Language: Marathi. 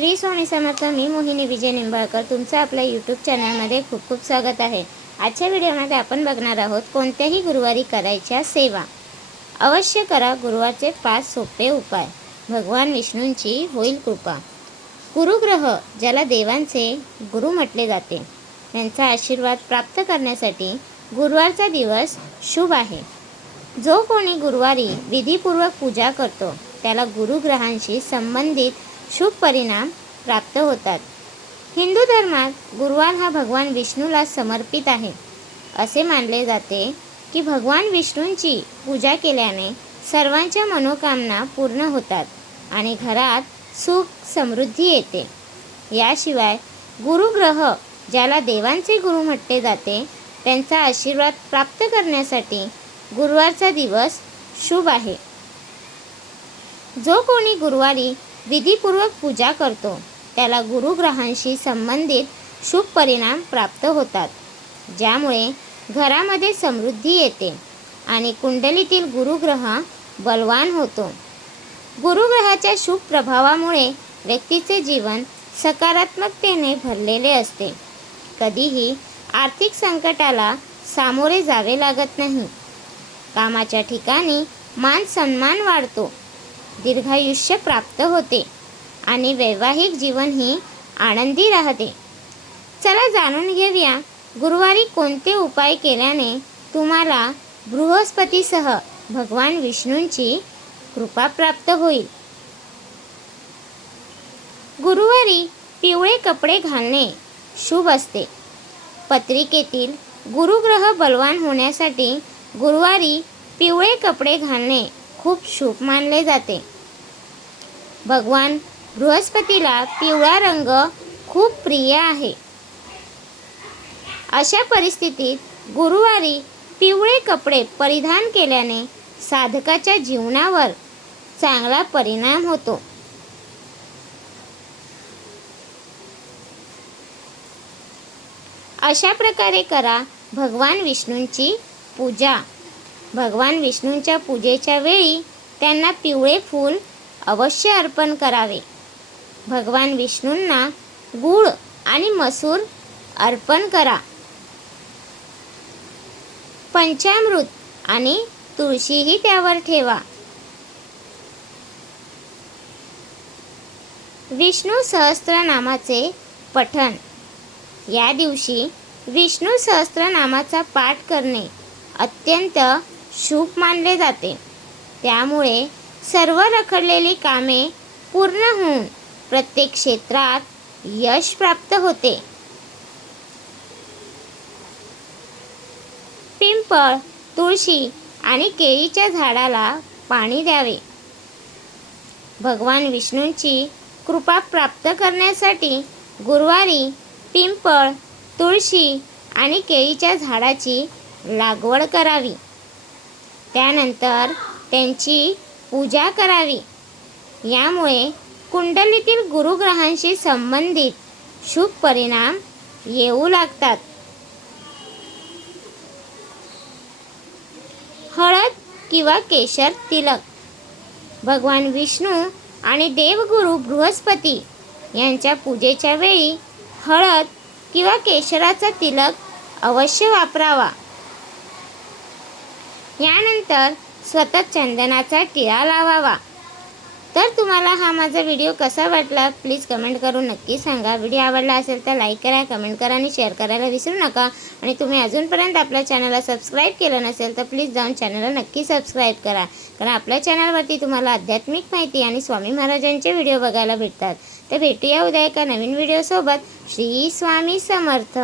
श्री स्वामी समर्थ। मी मोहिनी विजय निंबाळकर तुमचं आपल्या यूट्यूब चॅनलमध्ये खूप खूप स्वागत आहे। आजच्या व्हिडिओमध्ये आपण बघणार आहोत कोणत्याही गुरुवारी करायच्या सेवा। अवश्य करा गुरुवारचे 5 सोपे उपाय, भगवान विष्णूंची होईल कृपा। गुरुग्रह ज्याला देवांचे गुरु म्हटले जाते, त्यांचा आशीर्वाद प्राप्त करण्यासाठी गुरुवारचा दिवस शुभ आहे। जो कोणी गुरुवारी विधीपूर्वक पूजा करतो त्याला गुरुग्रहांशी संबंधित शुभ परिणाम प्राप्त होतात। हिंदू धर्मात गुरुवार हा भगवान विष्णूला समर्पित आहे। असे मानले जाते की भगवान विष्णूंची पूजा केल्याने सर्वांच्या मनोकामना पूर्ण होतात आणि घरात सुख समृद्धी येते। याशिवाय गुरुग्रह ज्याला देवांचे गुरु म्हटले जाते, त्यांचा आशीर्वाद प्राप्त करण्यासाठी गुरुवारचा दिवस शुभ आहे। जो कोणी गुरुवारी विधीपूर्वक पूजा करतो त्याला गुरुग्रहांशी संबंधित शुभ परिणाम प्राप्त होतात, ज्यामुळे घरामध्ये समृद्धी येते आणि कुंडलीतील गुरुग्रह बलवान होतो। गुरुग्रहाच्या शुभ प्रभावामुळे व्यक्तीचे जीवन सकारात्मकतेने भरलेले असते। कधीही आर्थिक संकटाला सामोरे जावे लागत नाही। कामाच्या ठिकाणी मान सन्मान वाढतो, दीर्घायुष्य प्राप्त होते आणि वैवाहिक जीवनही आनंदी राहते। चला जाणून घेऊया गुरुवारी कोणते उपाय केल्याने तुम्हाला बृहस्पतीसह भगवान विष्णूंची कृपा प्राप्त होईल। गुरुवारी पिवळे कपडे घालणे शुभ असते। पत्रिकेतील गुरुग्रह बलवान होण्यासाठी गुरुवारी पिवळे कपडे घालणे खूप शुभ मानले जाते। भगवान बृहस्पतीला पिवळा रंग खूप प्रिय आहे। अशा परिस्थितीत गुरुवारी पिवळे कपडे परिधान केल्याने साधकाच्या जीवनावर चांगला परिणाम होतो। अशा प्रकारे करा भगवान विष्णूंची पूजा। भगवान विष्णूंच्या पूजेच्या वेळी त्यांना पिवळे फूल अवश्य अर्पण करावे। भगवान विष्णूंना गूळ आणि मसूर अर्पण करा। पंचामृत आणि तुळशीही त्यावर ठेवा। विष्णू सहस्त्रनामाचे पठण। या दिवशी विष्णू सहस्त्रनामाचा पाठ करणे अत्यंत शुभ मानले जाते। त्यामुळे सर्व रखडलेली कामे पूर्ण होऊन प्रत्येक क्षेत्रात यश प्राप्त होते। पिंपळ, तुळशी आणि केळीच्या झाडाला पाणी द्यावे। भगवान विष्णूंची कृपा प्राप्त करण्यासाठी गुरुवारी पिंपळ, तुळशी आणि केळीच्या झाडाची लागवड करावी। त्यानंतर त्यांची पूजा करावी। यामुळे कुंडलीतील गुरुग्रहांशी संबंधित शुभ परिणाम येऊ लागतात। हळद किंवा केशर तिलक। भगवान विष्णू आणि देवगुरु बृहस्पती यांच्या पूजेच्या वेळी हळद किंवा केशराचा तिलक अवश्य वापरावा। यानंतर सतत चंदनाचा टिळा लावावा। तर तुम्हाला हा माझा व्हिडिओ कसा वाटला प्लीज कमेंट करून नक्की सांगा। व्हिडिओ आवडला असेल तर लाईक करा, कमेंट करा आणि शेअर करायला विसरू नका। आणि तुम्ही अजूनपर्यंत आपल्या चॅनलला सबस्क्राईब केलं नसेल तर प्लीज जाऊन चॅनलला नक्की सबस्क्राईब करा, कारण आपल्या चॅनलवरती तुम्हाला आध्यात्मिक माहिती आणि स्वामी महाराजांचे व्हिडिओ बघायला भेटतात। तर भेटूया उद्या एका नवीन व्हिडिओसोबत। श्री स्वामी समर्थ।